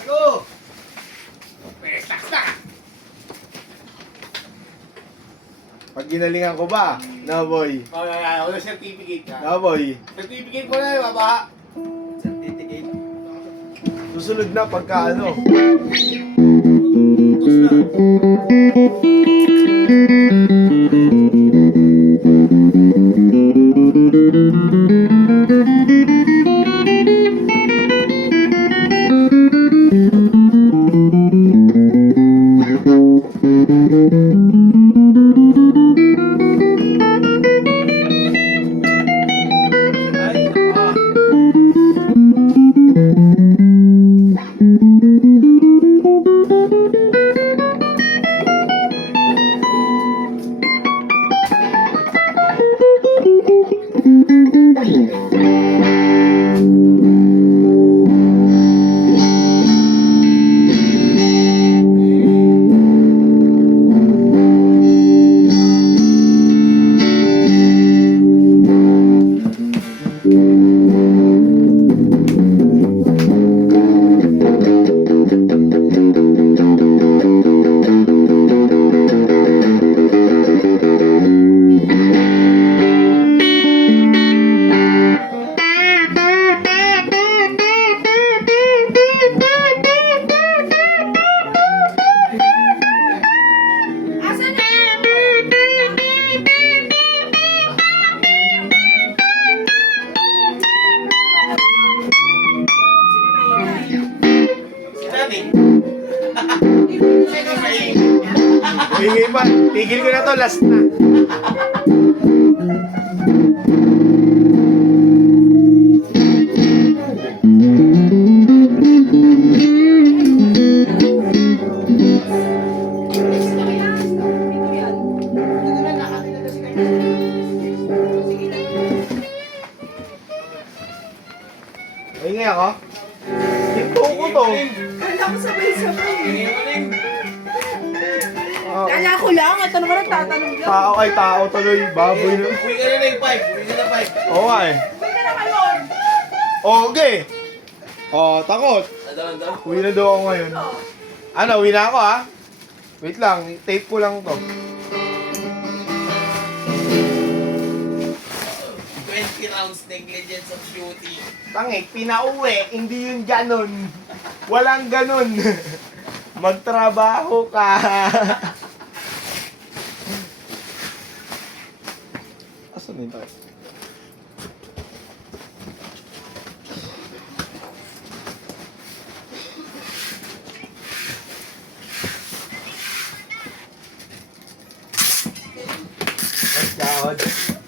Ako! Pestax na! Pag ginalingan ko ba? No, boy. Wala certificate ka. No, boy. Certificate mo na yun, baba. Certificate. Susunod na pagka ano. Tapos na. Hingay pa. Tigil ko na to. Last na. Hingay ako. Hinto ko to. Kala ko sabay-sabay. Ah, Kala ko lang, ito naman nagtatanong lang. tao kay tao tuloy. Baboy na. Uwi ka na na yung pipe. Uwi ka na pipe. Oo nga eh. Uy ka na ngayon. Okay. Oh, takot. Andam. Uwi na daw ako ngayon. Ano, uwi na ako ha? Wait lang, tape ko lang to. 20 rounds negligence of duty. Tangik, pinauwi, hindi yun ganon. Walang ganon. Magtrabaho ka. Asan na yun tayo? Sahod.